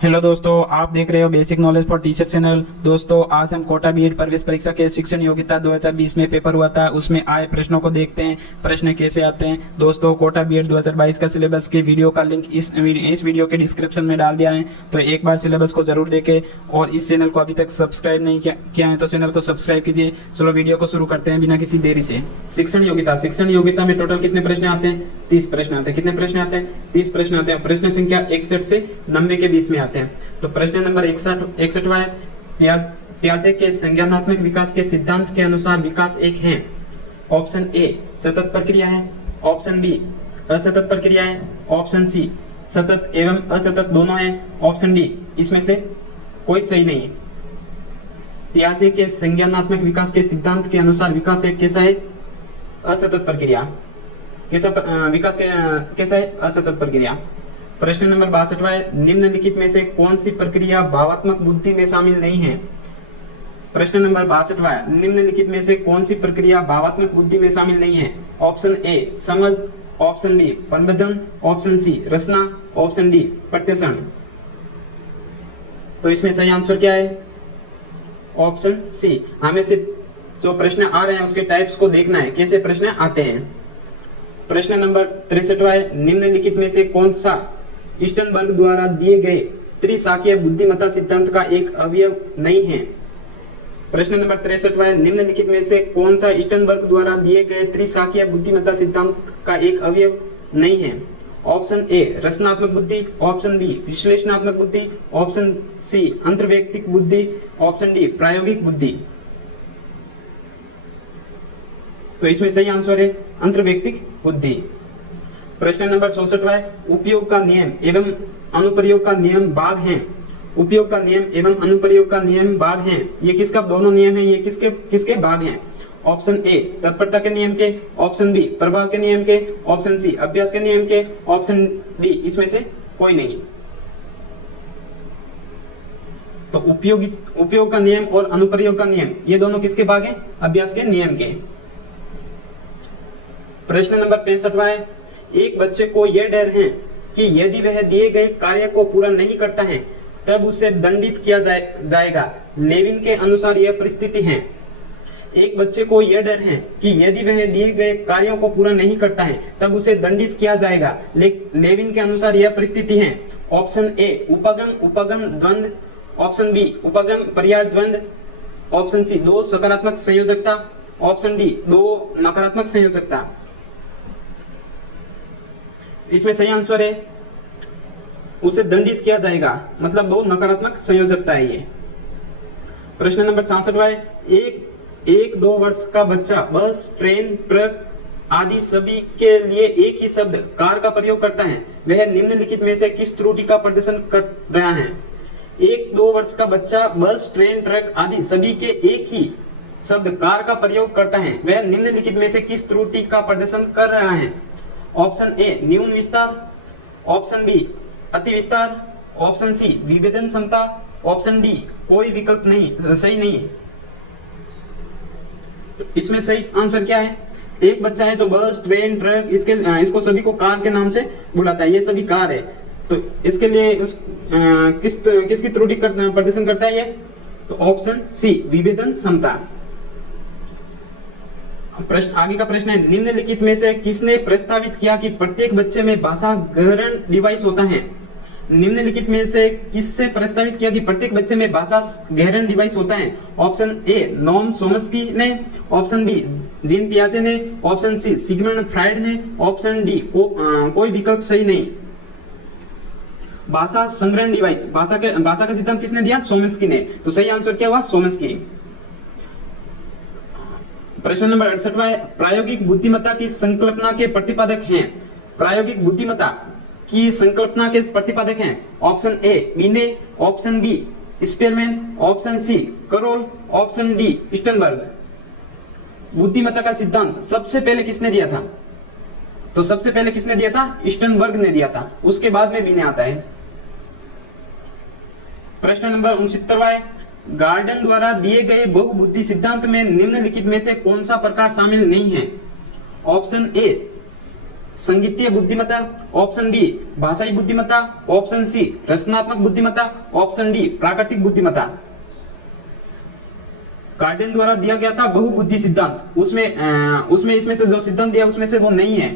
Hello दोस्तों, आप देख रहे हो basic knowledge for teacher channel. दोस्तों, आज हम कोटा बीएड प्रवेश परीक्षा के शिक्षण योग्यता 2020 में पेपर हुआ था, उसमें आए प्रश्नों को देखते हैं, प्रश्न कैसे आते हैं। दोस्तों, कोटा बीएड 2022 का सिलेबस के वीडियो का लिंक इस वीडियो के डिस्क्रिप्शन में डाल दिया है, तो एक बार सिलेबस को जरूर देखें। और इस चैनल को अभी तक सब्सक्राइब नहीं किया है तो चैनल को सब्सक्राइब कीजिए। चलो वीडियो को शुरू करते हैं बिना किसी देरी से। शिक्षण योग्यता में टोटल कितने प्रश्न आते हैं? 30 प्रश्न आते हैं। कितने प्रश्न आते हैं? 30 प्रश्न आते हैं। प्रश्न संख्या 61 से 90 के बीच में आते हैं। तो प्रश्न नंबर 61वां है, पियाजे के संज्ञानात्मक विकास के सिद्धांत के अनुसार विकास एक है। ऑप्शन ए सतत प्रक्रिया है, ऑप्शन बी असतत प्रक्रिया है, ऑप्शन सी सतत एवं असतत दोनों है, ऑप्शन डी इसमें से कोई सही नहीं है। पियाजे के संज्ञानात्मक विकास के सिद्धांत के अनुसार विकास एक कैसा है? असतत प्रक्रिया। विकास कैसा है? असतत प्रक्रिया। प्रश्न नंबर 62वां है, निम्नलिखित में से कौन सी प्रक्रिया भावात्मक बुद्धि में शामिल नहीं है? प्रश्न नंबर 62वां है, निम्नलिखित में से कौन सी प्रक्रिया भावात्मक बुद्धि में शामिल नहीं है? ऑप्शन ए समझ, ऑप्शन बी प्रबंधन, ऑप्शन सी रचना, ऑप्शन डी प्रत्यक्षण। तो इसमें सही आंसर क्या है? Option C. हमें सिर्फ जो प्रश्न आ रहे हैं उसके टाइप्स को देखना है, कैसे प्रश्न आते हैं। प्रश्न नंबर 63वां है, निम्नलिखित में से कौन सा स्टर्नबर्ग द्वारा दिए गए त्रिशाखीय बुद्धिमत्ता सिद्धांत का एक अवयव नहीं है? प्रश्न नंबर 63वां है, निम्नलिखित में से कौन सा स्टर्नबर्ग द्वारा दिए गए त्रिशाखीय बुद्धिमत्ता सिद्धांत का एक अवयव नहीं है? ऑप्शन ए रचनात्मक बुद्धि, ऑप्शन बी विश्लेषणात्मक बुद्धि, ऑप्शन सी अंतर्वैयक्तिक बुद्धि, ऑप्शन डी प्रायोगिक बुद्धि। तो इसमें सही आंसर है अंतर्वैयक्तिक बुद्धि। प्रश्न नंबर 64वां है, उपयोग का नियम एवं अनुप्रयोग का नियम भाग हैं। उपयोग का नियम एवं अनुप्रयोग का नियम भाग हैं। ये किसका दोनों नियम है? ये किसके भाग हैं? ऑप्शन ए तत्परता के नियम के, ऑप्शन बी प्रभाव के नियम के, ऑप्शन सी अभ्यास के नियम के, ऑप्शन डी इसमें से कोई नहीं। तो उपयोग का नियम और अनुप्रयोग का नियम ये दोनों किसके भाग हैं? अभ्यास के नियम के। प्रश्न नंबर 65वां है, एक बच्चे को यह डर है कि यदि वह दिए गए कार्य को पूरा नहीं करता है तब उसे दंडित किया जाएगा। लेविन के अनुसार यह परिस्थिति है। एक बच्चे को यह डर है कि यदि वह दिए गए कार्यों को पूरा नहीं करता है तब उसे दंडित किया जाएगा। लेविन के अनुसार यह परिस्थिति है। ऑप्शन ए उपगम द्वंद, ऑप्शन बी उपगम पर्याय द्वंद, ऑप्शन सी दो सकारात्मक संयोजकता, ऑप्शन डी दो नकारात्मक संयोजकता। इसमें सही आंसर है उसे दंडित किया जाएगा, मतलब दो नकारात्मक संयोजकता है ये। प्रश्न नंबर 66वां है, एक 2 वर्ष का बच्चा बस, ट्रेन, ट्रक आदि सभी के लिए एक ही शब्द कार का प्रयोग करता है। वह निम्नलिखित में से किस त्रुटि का प्रदर्शन कर रहा है? 1-2 वर्ष का बच्चा बस, ट्रेन, ट्रक आदि सभी के एक ही शब्द कार का प्रयोग करता है। वह निम्नलिखित में से किस त्रुटि का प्रदर्शन कर रहा है? ऑप्शन ए न्यून विस्तार, ऑप्शन बी अति विस्तार, ऑप्शन सी विभेदन क्षमता, ऑप्शन डी कोई विकल्प नहीं, सही नहीं है। इसमें सही आंसर क्या है? एक बच्चा है जो बस, ट्रेन, ट्रक इसको सभी को कार के नाम से बुलाता है, ये सभी कार है। तो इसके लिए किसकी त्रुटि प्रदर्शन करता है ये? तो ऑप्शन सी विभेदन क्षमता। प्रश्न आगे का प्रश्न है, निम्नलिखित में से किसने प्रस्तावित किया कि प्रत्येक बच्चे में भाषा ग्रहण डिवाइस होता है? निम्नलिखित में से किससे प्रस्तावित किया कि प्रत्येक बच्चे में भाषा ग्रहण डिवाइस होता है? ऑप्शन ए नोम चोम्स्की ने, ऑप्शन बी जीन पियाजे ने, ऑप्शन सी सिगमंड फ्राइड ने, ऑप्शन डी कोई विकल्प सही नहीं। भाषा संग्रहण डिवाइस, भाषा का सिद्धांत किसने दिया? चोम्स्की ने। तो सही आंसर क्या हुआ? चोम्स्की। प्रश्न नंबर 68वां है, प्रायोगिक बुद्धिमत्ता की संकल्पना के प्रतिपादक हैं। प्रायोगिक बुद्धिमत्ता की संकल्पना के प्रतिपादक हैं। Option A Binet, option B Spearman, option C Carroll, option D Sternberg. बुद्धिमत्ता का सिद्धांत सबसे पहले किसने दिया था? तो सबसे पहले किसने दिया था? स्टर्नबर्ग ने दिया था, उसके बाद में बिने आता है। प्रश्न नंबर 69वां है, गार्डन द्वारा दिए गए बहुबुद्धि सिद्धांत में निम्नलिखित में से कौन सा प्रकार शामिल नहीं है? ऑप्शन ए संगीतीय बुद्धिमत्ता, ऑप्शन बी भाषाई बुद्धिमत्ता, ऑप्शन सी रचनात्मक बुद्धिमत्ता, ऑप्शन डी प्राकृतिक बुद्धिमत्ता। कार्डेन द्वारा दिया गया था बहुबुद्धि सिद्धांत, उसमें इसमें से जो सिद्धांत दिया उसमें से वो नहीं है।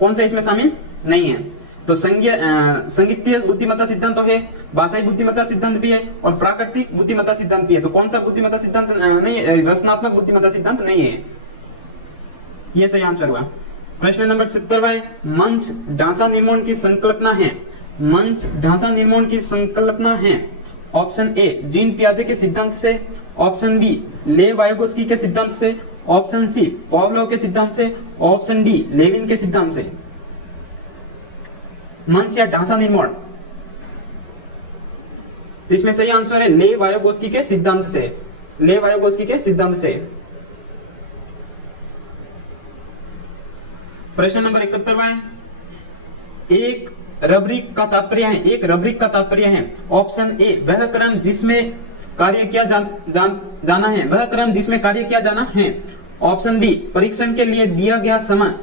कौन सा इसमें शामिल नहीं है? तो संगीतीय बुद्धिमत्ता सिद्धांत तो है, भाषाई बुद्धिमत्ता सिद्धांत भी है और प्राकृतिक बुद्धिमत्ता सिद्धांत भी है। तो कौन सा बुद्धिमत्ता सिद्धांत नहीं है? रचनात्मक बुद्धिमत्ता सिद्धांत नहीं है। यह सही आंसर हुआ। प्रश्न नंबर 70 मंच ढांचा निर्माण की संकल्पना है। मंच ढांचा निर्माण की संकल्पना है। ऑप्शन ए जीन पियाजे के सिद्धांत से, ऑप्शन बी ले वायोगोस्की के सिद्धांत से, ऑप्शन सी पावलोव के सिद्धांत से, ऑप्शन डी लेविन के सिद्धांत से। मंच या ढांचा निर्माण, तो इसमें सही आंसर है ले वायोगोस्की के सिद्धांत से। ले वायोगोस्की के सिद्धांत से। प्रश्न नंबर 71 एक रब्रिक का तात्पर्य है। एक रब्रिक का तात्पर्य है। ऑप्शन ए वह क्रम जिसमें कार्य किया जाना है, वह क्रम जिसमें कार्य किया जाना है। ऑप्शन बी परीक्षण के लिए दिया गया समय,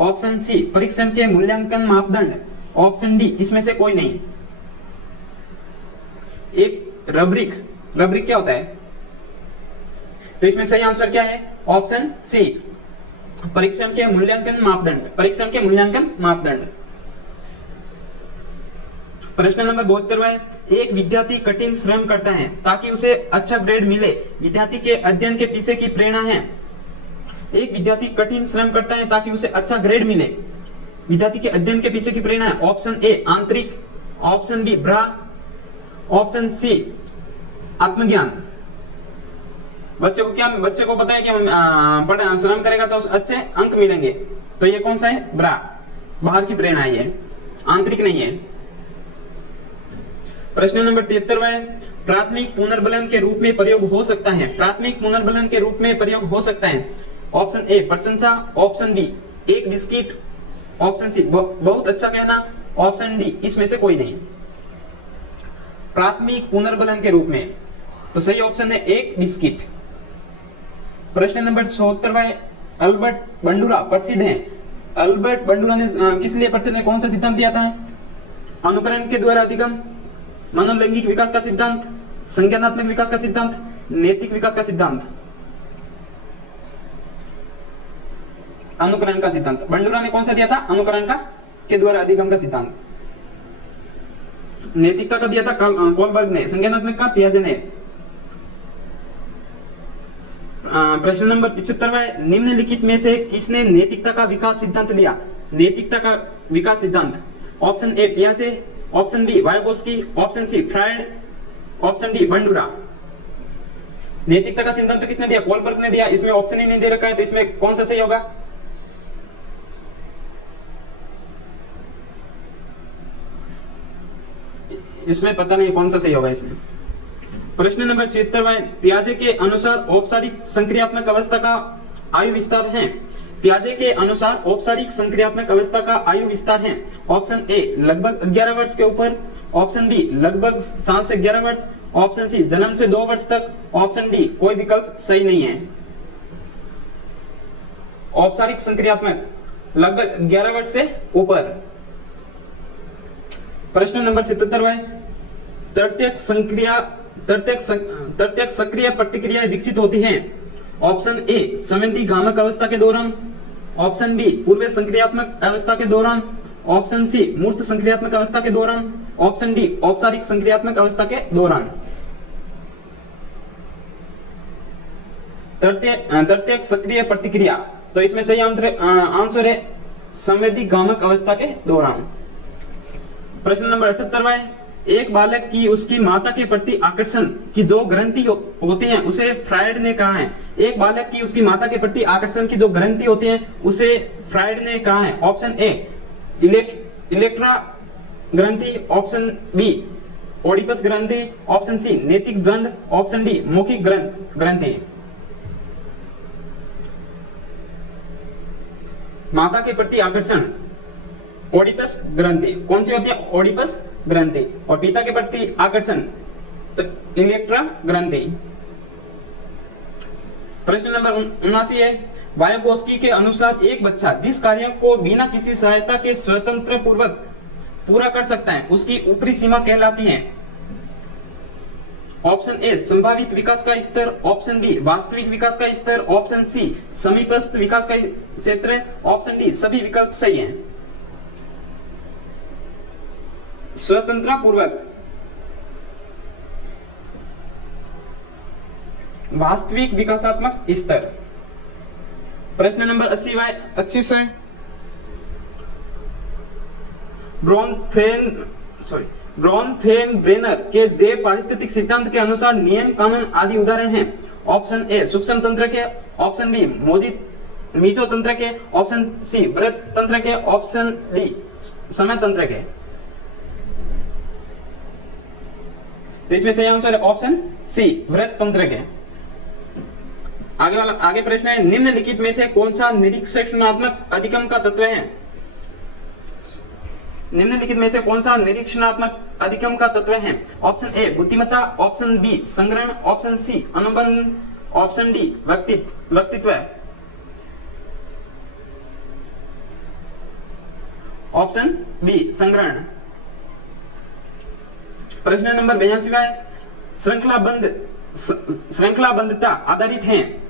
ऑप्शन सी परीक्षण के मूल्यांकन मापदंड, ऑप्शन डी इसमें से कोई नहीं। एक रब्रिक, रब्रिक क्या होता है? तो इसमें सही आंसर क्या है? ऑप्शन सी परीक्षण के मूल्यांकन मापदंड, परीक्षण के मूल्यांकन मापदंड। प्रश्न नंबर 72 एक विद्यार्थी कठिन श्रम करता है ताकि उसे अच्छा ग्रेड मिले। विद्यार्थी के अध्ययन के पीछे की प्रेरणा है। एक विद्यार्थी कठिन श्रम करता है ताकि उसे अच्छा ग्रेड मिले। विद्यार्थी के अध्ययन के पीछे की प्रेरणा है। ऑप्शन ए आंतरिक, ऑप्शन बी भ्रा, ऑप्शन सी आत्मज्ञान। बच्चे को पता है कि हम श्रम करेगा तो अच्छे अंक मिलेंगे, तो ये कौन सा है? भ्रा, बाहर की प्रेरणा है, ये आंतरिक नहीं है। प्रश्न नंबर 73 प्राथमिक पुनर्बलन के रूप में प्रयोग हो सकता है। प्राथमिक पुनर्बलन के रूप में प्रयोग हो सकता है। ऑप्शन ए प्रशंसा, ऑप्शन बी एक बिस्किट, ऑप्शन सी बहुत अच्छा कहना, ऑप्शन डी इसमें से कोई नहीं। प्राथमिक पुनर्बलन के रूप में, तो सही ऑप्शन है एक बिस्किट। प्रश्न नंबर 74 अल्बर्ट बंडूरा प्रसिद्ध है। अल्बर्ट बंडूरा ने किस लिए प्रसिद्ध है? कौन सा सिद्धांत दिया था? अनुकरण के द्वारा अधिगम, मनोलैंगिक विकास का सिद्धांत, संज्ञानात्मक विकास का सिद्धांत, नैतिक विकास का सिद्धांत। अनुकरण का सिद्धांत। बंडूरा ने कौन सा दिया था? अनुकरण का के द्वारा अधिगम का सिद्धांत। नैतिकता का दिया था कोलबर्ग ने, संज्ञानात्मक का पियाजे ने। प्रश्न नंबर 75 निम्नलिखित में से किसने नैतिकता का विकास सिद्धांत दिया? नैतिकता का विकास सिद्धांत। ऑप्शन ए पियाजे, option B Vygotsky, option C Freud, option D Bandura. नैतिकता का सिद्धांत तो किसने दिया? कोलबर्ग ने दिया। इसमें ऑप्शन ही नहीं दे रखा है, तो इसमें कौन सा सही होगा? इसमें पता नहीं कौन सा सही होगा इसमें। प्रश्न नंबर 76 पियाजे के अनुसार औपचारिक संक्रियात्मक अवस्था का आयु विस्तार है। पियाजे के अनुसार औपचारिक संक्रियात्मक अवस्था का आयु विस्तार है। ऑप्शन ए लगभग 11 वर्ष के ऊपर, ऑप्शन बी लगभग 7 से 11 वर्ष, ऑप्शन सी जन्म से 2 वर्ष तक, ऑप्शन डी कोई विकल्प सही नहीं है। औपचारिक संक्रियात्मक लगभग 11 वर्ष से ऊपर। प्रश्न नंबर 77 तृतीयक सक्रिय प्रतिक्रियाएं विकसित होती हैं। ऑप्शन ए संवेदी गामक अवस्था के दौरान, ऑप्शन बी पूर्व संक्रियात्मक अवस्था के दौरान, ऑप्शन सी मूर्त संक्रियात्मक अवस्था के दौरान, ऑप्शन डी औपचारिक संक्रियात्मक अवस्था के दौरान। तृतीयक सक्रिय प्रतिक्रिया, तो इसमें सही आंसर है संवेदी गामक अवस्था के दौरान। प्रश्न नंबर 78 एक बालक की उसकी माता के प्रति आकर्षण की जो ग्रंथि होती है उसे फ्रायड ने कहा है। एक बालक की उसकी माता के प्रति आकर्षण की जो ग्रंथि होती है उसे फ्रायड ने कहा है। ऑप्शन ए इलेक्ट्रा ग्रंथि, ऑप्शन बी ओडिपस ग्रंथि, ऑप्शन सी नैतिक द्वंद, ऑप्शन डी मौखिक ग्रंथि। माता के प्रति आकर्षण ओडिपस ग्रंथि, कौन सी होती है? ओडिपस ग्रंथि। और पिता के प्रति आकर्षण तो इलेक्ट्रा ग्रंथि। प्रश्न नंबर 79 है वायगोस्की के अनुसार एक बच्चा जिस कार्य को बिना किसी सहायता के स्वतंत्र पूर्वक पूरा कर सकता है उसकी ऊपरी सीमा कहलाती है। ऑप्शन ए संभावित विकास का स्तर, ऑप्शन बी वास्तविक विकास का स्तर, ऑप्शन सी समीपस्थ विकास का क्षेत्र, ऑप्शन डी सभी विकल्प सही हैं। स्वतंत्र पूर्वक, वास्तविक विकासात्मक स्तर। प्रश्न नंबर 80 से ब्रोनफेन-ब्रेनर के जैव पारिस्थितिक सिद्धांत के अनुसार नियम कानून आदि उदाहरण हैं। ऑप्शन ए सूक्ष्म तंत्र के, ऑप्शन बी मीजो तंत्र के, ऑप्शन सी वृत्त तंत्र के, ऑप्शन डी समय तंत्र के। तो इसमें सही आंसर है ऑप्शन सी वृत्त तंत्र के। आगे प्रश्न है निम्नलिखित में से कौन सा निरीक्षणात्मक अधिगम का तत्व है? निम्नलिखित में से कौन सा निरीक्षणात्मक अधिगम का तत्व है? ऑप्शन ए बुद्धिमत्ता, ऑप्शन बी संग्रहण, ऑप्शन सी अनुबंध, ऑप्शन डी व्यक्तित्व। ऑप्शन बी संग्रहण। प्रश्न नंबर 82 है श्रृंखलाबद्धता आधारित है।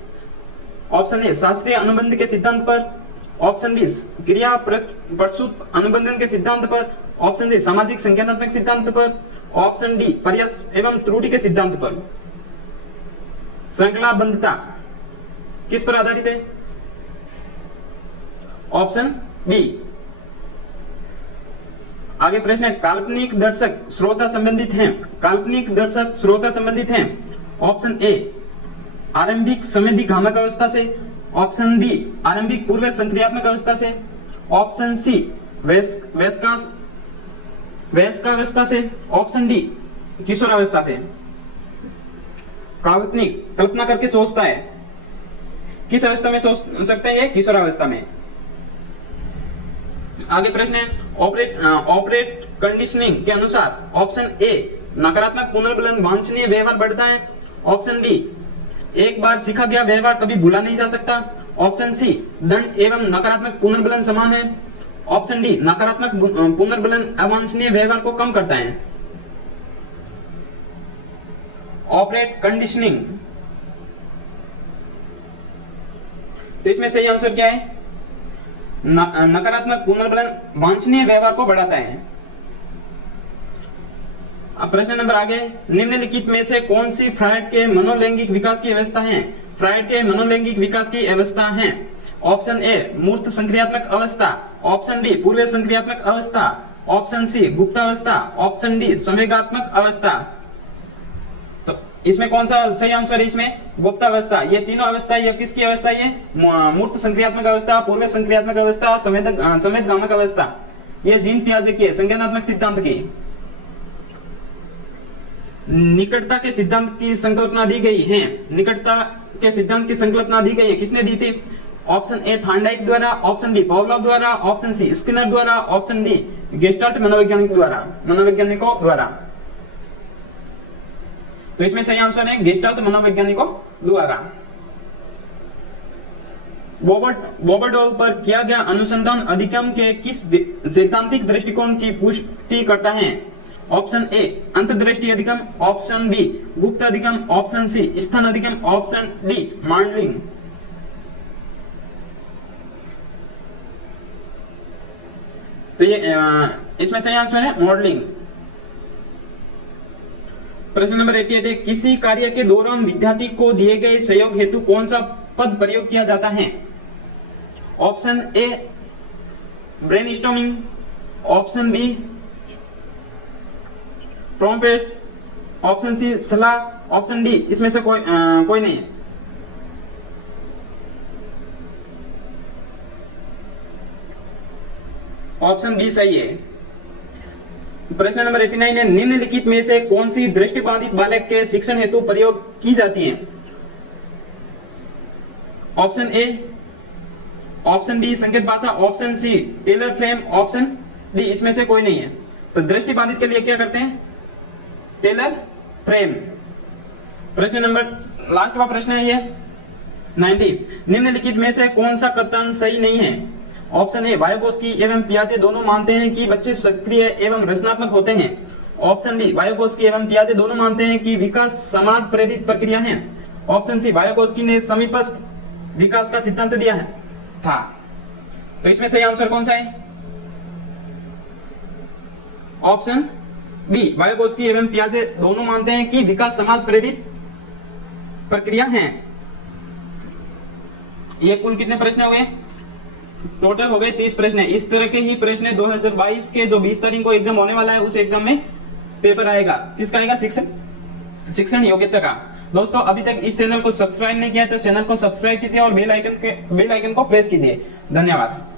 ऑप्शन ए शास्त्रीय अनुबंध के सिद्धांत पर, ऑप्शन बी क्रिया प्रस्तुत अनुबंधन के सिद्धांत पर, ऑप्शन सी सामाजिक संज्ञानात्मक सिद्धांत पर, ऑप्शन डी प्रयास एवं त्रुटि के सिद्धांत पर। श्रृंखलाबद्धता किस पर आधारित है? Option B. आगे प्रश्न है काल्पनिक दर्शक श्रोता संबंधित हैं। काल्पनिक दर्शक श्रोता संबंधित हैं। ऑप्शन ए आरंभिक संवेदी भ्रामक अवस्था से, ऑप्शन बी आरंभिक पूर्व संक्रियात्मक अवस्था से, ऑप्शन सी वयस्कावस्था से, ऑप्शन डी किशोरावस्था से। काल्पनिक कल्पना करके सोचता है, किस अवस्था में सोच सकते हैं? ये किशोरावस्था में। आगे प्रश्न है ऑपरेट कंडीशनिंग के अनुसार ऑप्शन ए नकारात्मक पुनर्बलन वांछनीय व्यवहार बढ़ता है, ऑप्शन बी एक बार सीखा गया व्यवहार कभी भूला नहीं जा सकता, ऑप्शन सी दंड एवं नकारात्मक पुनर्बलन समान है, ऑप्शन डी नकारात्मक पुनर्बलन अवांछनीय व्यवहार को कम करता है। ऑपरेट कंडीशनिंग, तो इसमें सही आंसर क्या है? नकारात्मक पुनर्बलन वांछनीय व्यवहार को बढ़ाता है। अब प्रश्न नंबर आगे निम्नलिखित में से कौन सी फ्रायड के मनोलैंगिक विकास की अवस्था है? फ्रायड के मनोलैंगिक विकास की अवस्था है। ऑप्शन ए मूर्त संक्रियात्मक अवस्था, ऑप्शन बी पूर्व संक्रियात्मक अवस्था, ऑप्शन सी गुप्तावस्था, ऑप्शन डी संवेगात्मक अवस्था। तो इसमें कौन सा सही आंसर है? इसमें गुप्तावस्था। ये तीनों अवस्था ये किसकी अवस्था? ये मूर्त संक्रियात्मक अवस्था, पूर्व संक्रियात्मक अवस्था, संवेदगामक अवस्था। ये जीन पियाजे की संज्ञानात्मक सिद्धांत की। निकटता के सिद्धांत की संकल्पना दी गई है। निकटता के सिद्धांत की संकल्पना दी गई है, किसने दी थी? ऑप्शन ए थार्नडाइक द्वारा, ऑप्शन बी पॉवलोव द्वारा, ऑप्शन सी स्किनर द्वारा, ऑप्शन डी गेस्टाल्ट मनोवैज्ञानिकों द्वारा। तो इसमें सही आंसर है गेस्टाल्ट मनोवैज्ञानिकों द्वारा। बोबरडॉल पर किया गया अनुसंधान अधिगम के किस सैद्धांतिक दृष्टिकोण की पुष्टि करता है? ऑप्शन ए अंतर्दृष्टि अधिगम, ऑप्शन बी गुप्त अधिगम, ऑप्शन सी स्थान अधिगम, ऑप्शन डी मॉडलिंग। तो ये इसमें सही आंसर है मॉडलिंग। प्रश्न नंबर 88 है किसी कार्य के दौरान विद्यार्थी को दिए गए सहयोग हेतु कौन सा पद प्रयोग किया जाता है? Option A brainstorming, option B prompt, option C सलाह, ऑप्शन डी इसमें से कोई नहीं है। ऑप्शन बी सही है। प्रश्न नंबर 89 है निम्नलिखित में से कौन सी दृष्टिबाधित बालक के शिक्षण हेतु प्रयोग की जाती है? ऑप्शन ए, ऑप्शन बी संकेत भाषा, option C Taylor frame, option D इसमें से कोई नहीं है। तो दृष्टिबाधित के लिए क्या करते हैं? Taylor frame. प्रश्न नंबर लास्ट का प्रश्न है ये 90। निम्नलिखित में से कौन सा कथन सही नहीं है? ऑप्शन ए, वायोगोस्की एवं पियाजे दोनों मानते हैं कि बच्चे सक्रिय एवं रचनात्मक होते हैं। ऑप्शन बी, वायोगोस्की एवं पियाजे दोनों मानते हैं कि विकास समाज प्रेरित प्रक्रिया है। ऑप्शन सी, वायोगोस्की ने समीपस्थ विकास का सिद्धांत दिया है था। तो इसमें सही आंसर कौन सा है? ऑप्शन बी, वायोगोस्की एवं पियाजे दोनों मानते हैं कि विकास समाज प्रेरित प्रक्रिया है। ये कुल कितने प्रश्न हुए? टोटल हो गए 30 प्रश्न। इस तरह के ही प्रश्न 2022 के जो 20 तारीख को एग्जाम होने वाला है उस एग्जाम में पेपर आएगा। किसका आएगा? शिक्षण योग्यता का। दोस्तों अभी तक इस चैनल को सब्सक्राइब नहीं किया तो चैनल को सब्सक्राइब कीजिए और बेल आइकन को प्रेस कीजिए। धन्यवाद।